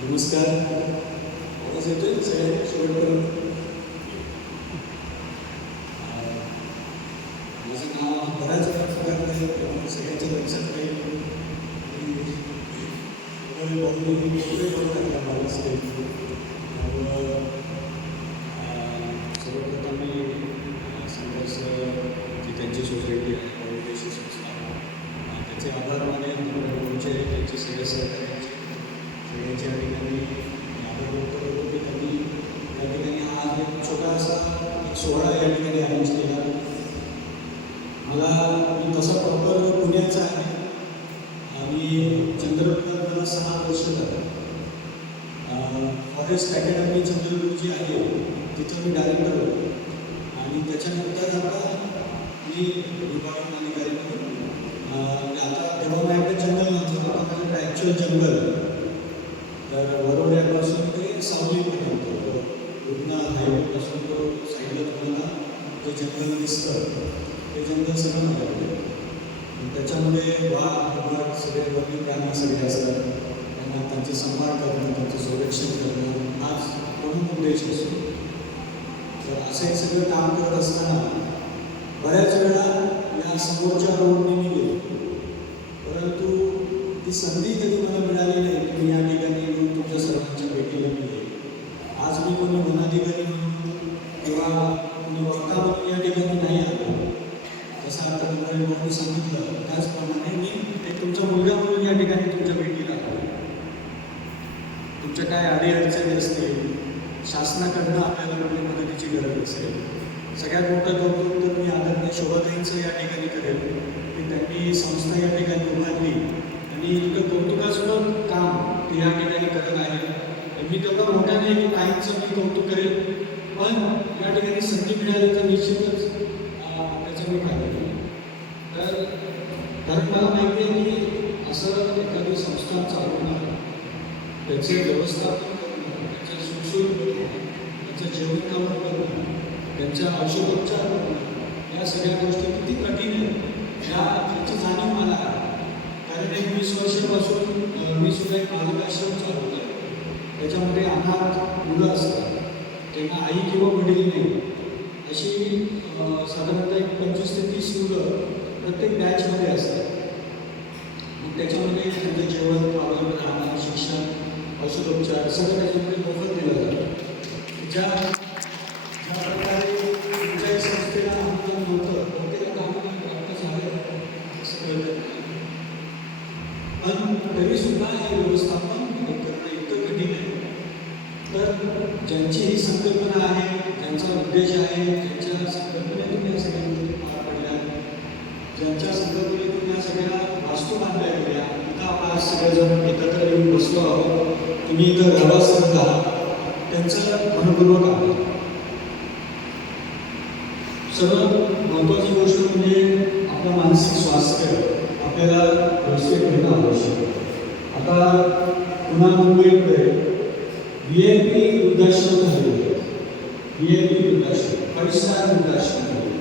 नमस्कार. आवाज येतोय सगळ्या शेवटपर्यंत. माझं नाव बऱ्याच वेळा सगळ्यांच्या लक्षात काही सर्वप्रथम मी संघर्ष जी त्यांची सोसायटी आहे त्याचे आभार माने त्यांचे सगळे सहकार्यांचे सगळ्यांच्या ठिकाणी मी आभार व्यक्त की त्यांनी या ठिकाणी हा एक छोटासा एक सोहळा या ठिकाणी अरेंज केला. मला मी तसा प्रॉपर पुण्याचा आहे. आणि चंद्रपूर मला सहा वर्ष झालं. फॉरेस्ट अकॅडमी चंद्रपूर जी आहे तिथं मी डायरेक्टर होतो आणि त्याच्यानंतर आता मी विभागीय अधिकारी म्हणून आता तेव्हा माझ्याकडे जंगल नव्हतं आता माझ्याकडे ॲक्च्युअल जंगल वरोड्यापासून ते सावलीपर्यंत पूर्ण हायवेपासून तो साईडला तुम्हाला जे जंगल दिसतं ते जंगल सगळं मागवलं त्याच्यामुळे त्याच्यामध्ये वाघ सगळे वन्य प्राणी सगळे असतात. त्यांना त्यांचे सांभाळ करणं त्यांचं संरक्षण करणं हाच प्रमुख उद्देश असतो. तर असे सगळं काम करत असताना बऱ्याच वेळा या समोरच्या रोडने मी गेलो. परंतु ती संधी कधी मला मिळाली नाही की मी या ठिकाणी येऊन तुमच्या सर्वांच्या भेटीला मी येईल आज कोणी वनाधिकारी किंवा कोणी वक्ता म्हणून या ठिकाणी नाही आलो. जसं आता तुम्हाला सांगितलं त्याचप्रमाणे मी एक तुमचा मुलगा म्हणून या ठिकाणी तुमच्या भेटीला आलो. तुमच्या काय अडीअडचणी असतील शासनाकडनं आपल्याला कुठली मदतीची गरज असेल सगळ्यात मोठं कौतुक तर मी आदरणीय शोभाताईंचं या ठिकाणी करेल. की त्यांनी संस्था या ठिकाणी उभारली. आणि इतकं कौतुकास्पद काम ते या ठिकाणी करत आहे मी तेवढं मोठ्याने नाही की काहींचं मी कौतुक करेल. पण या ठिकाणी संधी मिळाली तर निश्चितच अं, मी फायदा तर कारण मला माहिती आहे की असं एखादी संस्था चालवणं त्याचे व्यवस्थापन करणं त्याचे सुशोध करणं त्याचं जेवणखावण करणं त्यांच्या औषधोपचार करणं या सगळ्या गोष्टी किती कठीण आहेत या त्याची जाणीव मला कारण एक वीस वर्षापासून मी सुद्धा एक त्याच्यामध्ये अनाथ मुलं असतात. त्यांना आई किंवा वडील नाही. अशी साधारणतः एक पंचवीस ते तीस मुलं प्रत्येक बॅचमध्ये असतात. मग त्याच्यामध्ये त्यांचं जेवण पावलं राहणं शिक्षण औषधोपचार सगळं त्याच्यामध्ये मोफत दिलं जातं. ज्या ज्या प्रकारे तुमच्या संस्थेला अनुदान नव्हतं प्रत्येकाला अनुदान प्राप्त झालं असं कळतं. पण तरीसुद्धा हे व्यवस्थापन करणं इतकं कठीण आहे तर ज्यांची ही संकल्पना आहे ज्यांचा उद्देश आहे ज्यांच्या संकल्पनेतून या सगळ्या गोष्टी पार पडल्या ज्यांच्या संकल्पनेतून या सगळ्या वास्तू बांधल्या गेल्या इथं आपण आज सगळेजण एकत्र येऊन बसलो आहोत. तुम्ही इथं रहवास करत आहात. त्यांचं मनपूर्वक आभार. सर्वात महत्त्वाची गोष्ट म्हणजे आपलं मानसिक स्वास्थ्य आपल्याला व्यवस्थित ठेवणं आवश्यक आता पुन्हा मुंबईमध्ये व्ही आय पी वृद्धाश्रम झाले व्ही पी वृद्धाश्रम फाईव्ह वृद्धाश्रम झाले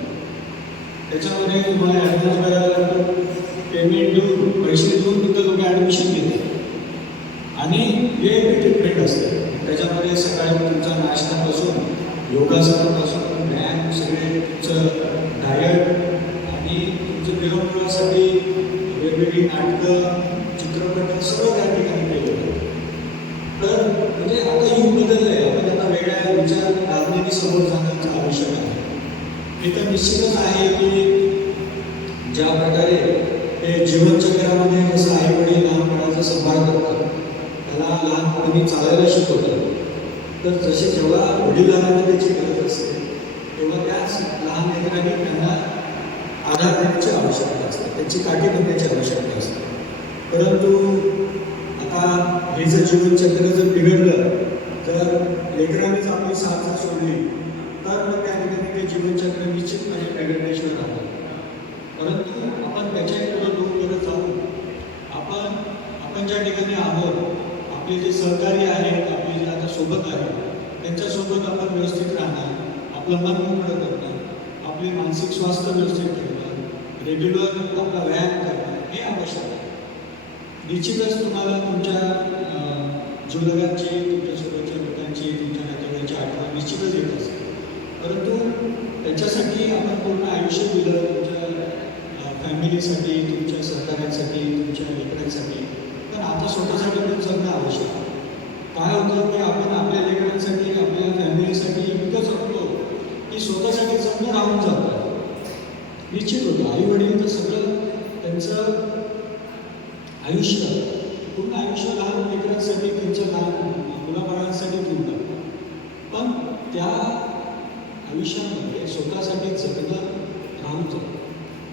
त्याच्यामध्ये तुम्हाला ॲडमिट करायला पेमेंट देऊन पैसे देऊन तिथं लोक ॲडमिशन घेते आणि व्ही ट्रीटमेंट असते. त्याच्यामध्ये सकाळी तुमचा नाश्तापासून योगासनापासून व्यायाम सगळे तुमचं डायट आणि तुमचं विरंगुळासाठी वेगवेगळी नाटकं चित्रपट सगळं त्या ठिकाणी केलं जातं तर खूप बदललं आहे. आपण आता वेगळ्या विचार राजनीती समोर जाण्याचं आवश्यक आहे. हे तर निश्चितच आहे की ज्या प्रकारे हे जीवनचक्रामध्ये जसं आई वडील लहानपणाचा सांभाळ करतात त्याला लहानपणी चालायला शिकवतात. तर जसे जेव्हा वडिलांना त्याची गरज असते तेव्हा त्याच लहान लेकरांनी त्यांना आधार देण्याची आवश्यकता असते. त्यांची काठी करण्याची आवश्यकता असते. परंतु आता हे जर जीवनचक्र जर बिघडलं लेकरांनीच आपली साथ जर सोडली. तर मग त्या ठिकाणी ते जीवनचक्र निश्चितपणे बिघडल्याशिवाय राहतं. परंतु आपण त्याच्या पुढे दूर करत जाऊ. आपण आपण ज्या ठिकाणी आहोत आपले जे सहकारी आहेत आपले जे आता सोबत आहेत त्यांच्यासोबत आपण व्यवस्थित राहणार आपलं मन मोकळं करणार आपले मानसिक स्वास्थ्य व्यवस्थित ठेवणार रेग्युलर आपला व्यायाम करणं हे आवश्यक आहे. निश्चितच तुम्हाला तुमच्या अं, तुमच्या निश्चितच येत असते. परंतु त्याच्यासाठी आपण पूर्ण आयुष्य दिलं तुमच्या फॅमिलीसाठी तुमच्या सहकार्यांसाठी तुमच्या लेकरांसाठी पण आता स्वतःसाठी पण जगणं आवश्यक आहे. काय होतं की आपण आपल्या लेकरांसाठी आपल्या फॅमिलीसाठी इतकं जगतो की स्वतःसाठी जगणं राहून जातं. निश्चित होतं. आई वडील तर सगळं त्यांचं आयुष्य पूर्ण आयुष्य लहान लेकरांसाठी त्यांच्या लहान मुलाबाळांसाठी देऊन पण त्या आयुष्यामध्ये स्वतःसाठी जगणं राहून जातं.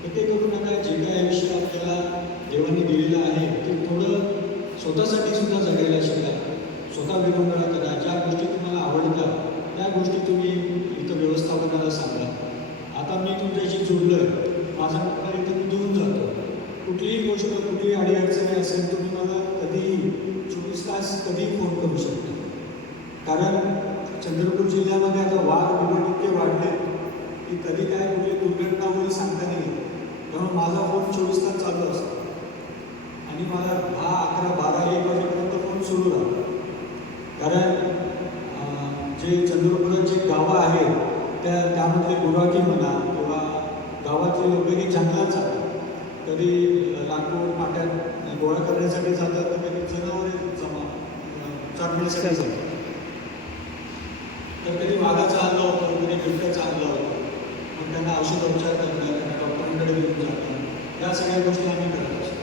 तर ते करू नका जे काही आयुष्य आपल्याला देवाने दिलेलं आहे ते थोडं स्वतःसाठी सुद्धा जगायला शिका स्वतः विरंगुळा करा ज्या गोष्टी तुम्हाला आवडतात त्या गोष्टी तुम्ही इथं व्यवस्थापनाला सांगा. आता मी तुमच्याशी जोडलं. माझा नंबर इथं मी देऊन जातो. कुठलीही गोष्ट कुठलीही अडीअडचणी असेल तुम्ही मला कधीही चोवीस तास कधीही फोन करू शकता. कारण चंद्रपूर जिल्ह्यामध्ये आता वाघ बिबट इतके वाढले की कधी काय कुठली दुर्घटना होईल सांगता नाही. त्यामुळे माझा फोन चोवीस तास चालू असतो. आणि मला दहा अकरा बारा एक वाजेपर्यंत फोन सुरू राहतो. कारण जे चंद्रपुरात जे गावं आहेत त्या त्यामधले गुराखी म्हणा किंवा गावातले लोक हे जंगलात जातात. कधी लाकूड पाट्यात गोळा करण्यासाठी जातात तर कधी जनावरे जमा चालण्यासाठी जातात. तर कधी मागं हल्ला होतं कधी बिलकं हल्ला होतं. मग त्यांना औषधोपचार करणं त्यांना डॉक्टरांकडे घेऊन जाणं या सगळ्या गोष्टी आम्ही करत असतो.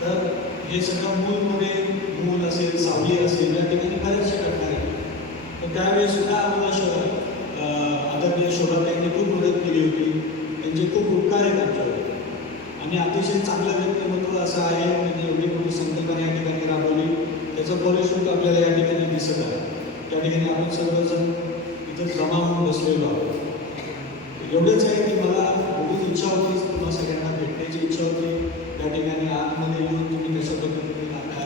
तर हे सगळं मूलमध्ये मूल असेल सावली असेल या ठिकाणी बऱ्याचशा घटना आहेत. तर त्यावेळी सुद्धा आम्हाला शहर अं, आदरणीय शोभाताईंनी खूप मदत केली होती. त्यांचे खूप उपकार आहेत आमच्यावर. आणि अतिशय चांगलं व्यक्तिमत्व असं आहे. म्हणजे एवढी मोठी संकल्पना या ठिकाणी राबवली. त्याचं फलस्वरूप आपल्याला या ठिकाणी दिसत आहे. त्या ठिकाणी आपण सर्वजण इथं जमा होऊन बसलेलो आहोत. एवढंच आहे की मला एवढीच इच्छा होती तुम्हा सगळ्यांना भेटण्याची इच्छा होती. त्या ठिकाणी आतमध्ये येऊन तुम्ही कशा पद्धतीने राहता,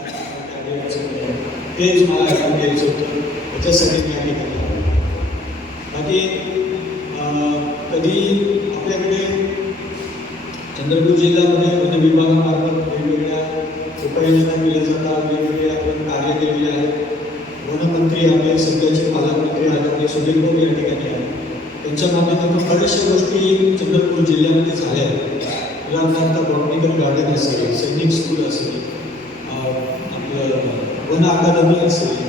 काय काय तेच मला घेऊन घ्यायचं होतं. त्याच्यासाठी मी या ठिकाणी आलो. बाकी कधी आपल्याकडे चंद्रपूर जिल्ह्यामध्ये वन विभागामार्फत वेगवेगळ्या उपाययोजना केल्या जातात वेगवेगळे आपण कार्य केलेले आहेत. अन्नमंत्री आपले सध्याचे पालकमंत्री आदरणीय सुधीर भाऊ या ठिकाणी आहेत त्यांच्या माध्यमातून बऱ्याचशा गोष्टी चंद्रपूर जिल्ह्यामध्ये झाल्या. आहेत उदाहरणार्थ बॉटनिकल गार्डन असेल सैनिक स्कूल असेल आपलं वन अकादमी असेल